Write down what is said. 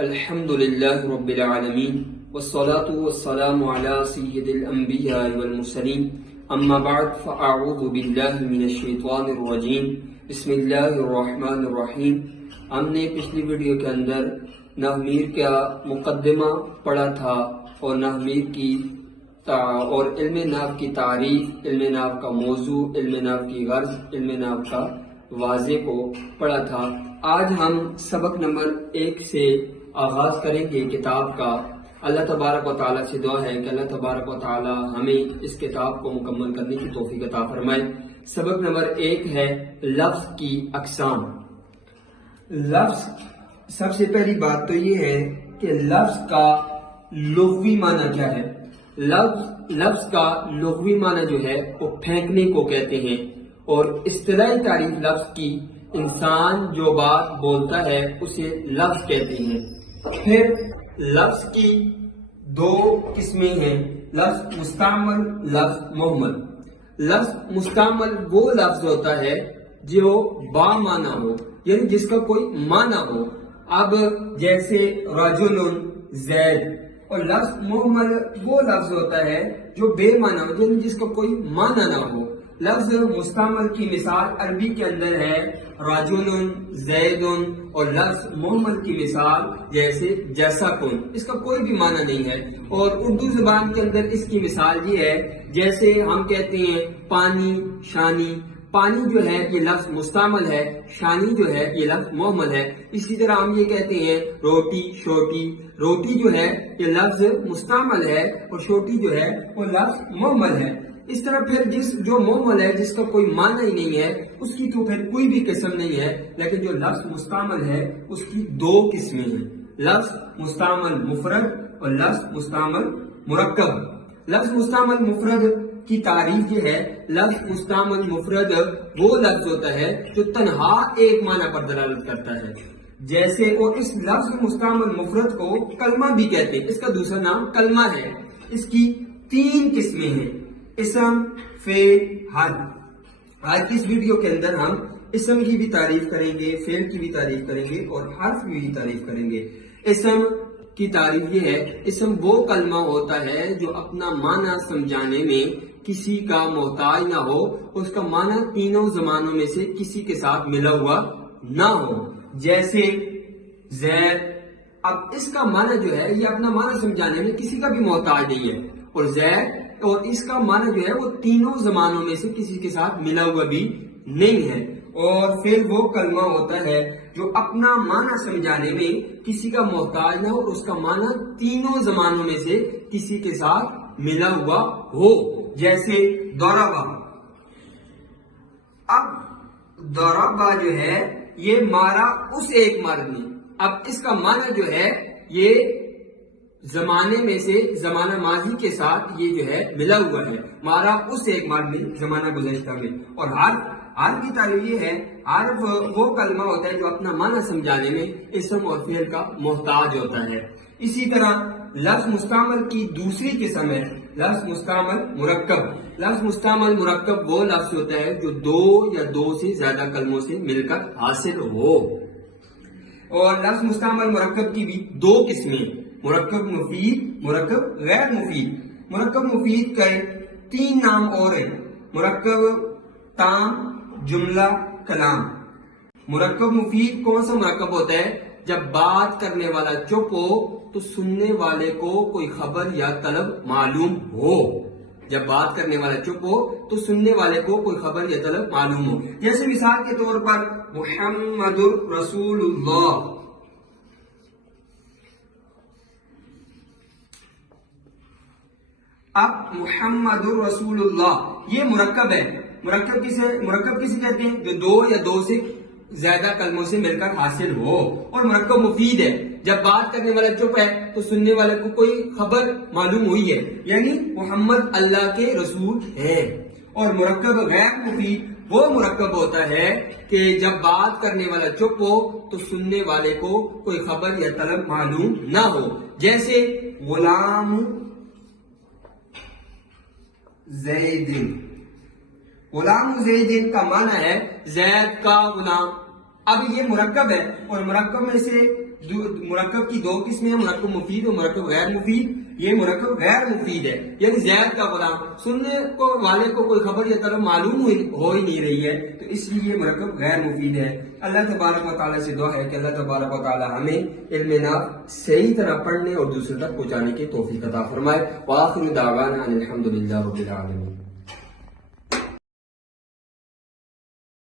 الحمد للہ رب العالمین والصلاة والسلام علی سید الانبیاء والمرسلین اما بعد فاعوذ باللہ من الشیطان الرجیم بسم اللہ الرحمن الرحیم۔ ہم نے پچھلی ویڈیو کے اندر نحویر کا مقدمہ پڑھا تھا اور نحویر کی اور علم نحو کی تعریف، علم نحو کا موضوع، علم نحو کی غرض، علم نحو کا واضح کو پڑھا تھا۔ آج ہم سبق نمبر 1 سے آغاز کریں گے کتاب کا۔ اللہ تبارک و تعالیٰ سے دعا ہے کہ اللہ تبارک و تعالیٰ ہمیں اس کتاب کو مکمل کرنے کی توفیق عطا فرمائے۔ سبق نمبر 1 ہے لفظ کی اقسام۔ لفظ، سب سے پہلی بات تو یہ ہے کہ لفظ کا لغوی معنی کیا ہے۔ لفظ کا لغوی معنی جو ہے وہ پھینکنے کو کہتے ہیں، اور اصطلاحی تعریف لفظ کی انسان جو بات بولتا ہے اسے لفظ کہتے ہیں۔ پھر لفظ کی 2 قسمیں ہیں، لفظ مستعمل، لفظ مہمل۔ لفظ مستعمل وہ لفظ ہوتا ہے جو با معنی ہو، یعنی جس کا کوئی معنی ہو۔ اب جیسے رجل، زید۔ اور لفظ مہمل وہ لفظ ہوتا ہے جو بے معنی ہو، یعنی جس کا کوئی معنی نہ ہو۔ لفظ مستعمل کی مثال عربی کے اندر ہے رجل، زید، اور لفظ مہمل کی مثال جیسے جیسا کن، اس کا کوئی بھی معنی نہیں ہے۔ اور اردو زبان کے اندر اس کی مثال یہ ہے جیسے ہم کہتے ہیں پانی، شانی۔ پانی جو ہے یہ لفظ مستعمل ہے، شانی جو ہے یہ لفظ مہمل ہے۔ اسی طرح ہم یہ کہتے ہیں روٹی، شوٹی۔ روٹی جو ہے یہ لفظ مستعمل ہے اور شوٹی جو ہے وہ لفظ مہمل ہے۔ اس طرح پھر جو مہمل ہے، جس کا کوئی معنی ہی نہیں ہے، اس کی تو پھر کوئی بھی قسم نہیں ہے۔ لیکن جو لفظ مستعمل ہے اس کی 2 قسمیں ہیں، لفظ مستعمل مفرد اور لفظ مستعمل مرکب۔ لفظ مستعمل مفرد کی تعریف یہ ہے، لفظ مستعمل مفرد وہ لفظ ہوتا ہے جو تنہا ایک معنی پر دلالت کرتا ہے۔ جیسے اور اس لفظ مستعمل مفرد کو کلمہ بھی کہتے ہیں، اس کا دوسرا نام کلمہ ہے۔ اس کی 3 قسمیں ہیں، اسم، فعل، حرف۔ آج کی اس ویڈیو کے اندر ہم اسم کی بھی تعریف کریں گے، فعل کی بھی تعریف کریں گے اور حرف کی بھی تعریف کریں گے۔ اسم کی تعریف یہ ہے، اسم وہ کلمہ ہوتا ہے جو اپنا معنی سمجھانے میں کسی کا محتاج نہ ہو، اس کا معنی تینوں زمانوں میں سے کسی کے ساتھ ملا ہوا نہ ہو۔ جیسے زید، اب اس کا معنی جو ہے یہ اپنا معنی سمجھانے میں کسی کا بھی محتاج نہیں ہے، اور زید اور اس کا معنی جو ہے وہ تینوں زمانوں میں سے کسی کے ساتھ ملا ہوا بھی نہیں ہے۔ اور پھر وہ کلمہ ہوتا ہے جو اپنا معنی سمجھانے میں کسی کا محتاج نہ ہو، اس کا معنی تینوں زمانوں میں سے کسی کے ساتھ ملا ہوا ہو۔ جیسے ضربہ۔ اب ضربہ جو ہے یہ مارا اس ایک مرد نے۔ اب اس کا معنی جو ہے یہ زمانے میں سے زمانہ ماضی کے ساتھ یہ جو ہے ملا ہوا ہے، مارا اس ایک مرد نے زمانہ گزشتہ میں۔ اور حرف کی تعریف یہ ہے، حرف وہ کلمہ ہوتا ہے جو اپنا معنی سمجھانے میں اسم اور فعل کا محتاج ہوتا ہے۔ اسی طرح لفظ مستعمل کی دوسری قسم ہے لفظ مستعمل مرکب۔ لفظ مستعمل مرکب وہ لفظ ہوتا ہے جو 2 یا 2 سے زیادہ کلموں سے مل کر حاصل ہو۔ اور لفظ مستعمل مرکب کی بھی 2 قسمیں، مرکب مفید، مرکب غیر مفید۔ مرکب مفید کا 3 نام اور ہیں، مرکب تام، جملہ، کلام۔ مرکب مفید کون سا مرکب ہوتا ہے؟ جب بات کرنے والا چپ ہو تو سننے والے کو کوئی خبر یا طلب معلوم ہو۔ جب بات کرنے والا چپ ہو تو سننے والے کو کوئی خبر یا طلب معلوم ہو۔ جیسے مثال کے طور پر محمد رسول اللہ۔ اب محمد رسول اللہ یہ مرکب ہے۔ مرکب کسے کہتے ہیں؟ جو 2 یا 2 سے زیادہ کلموں سے مل کر حاصل ہو۔ اور مرکب مفید ہے، جب بات کرنے والا چپ ہے تو سننے والے کو کوئی خبر معلوم ہوئی ہے، یعنی محمد اللہ کے رسول ہیں۔ اور مرکب غیر مفید وہ مرکب ہوتا ہے کہ جب بات کرنے والا چپ ہو تو سننے والے کو کوئی خبر یا طلب معلوم نہ ہو۔ جیسے غلام زید۔ غلام زید کا معنی ہے زید کا غلام۔ اب یہ مرکب ہے اور مرکب میں سے مرکب کی دو قسمیں ہیں، مرکب مفید اور مرکب غیر مفید. یہ مرکب غیر مفید ہے، یعنی زید کا غلام. سننے کو والے کو کوئی خبر یا طرف معلوم ہو ہی نہیں رہی ہے، تو اس لیے یہ مرکب غیر مفید ہے. اللہ تبارک و تعالیٰ سے دعا ہے کہ اللہ تبارک و تعالیٰ ہمیں علم نافع صحیح طرح پڑھنے اور دوسرے تک پہنچانے کی توفیق عطا فرمائے. وآخر دعوانا ان الحمد للہ رب العالمین.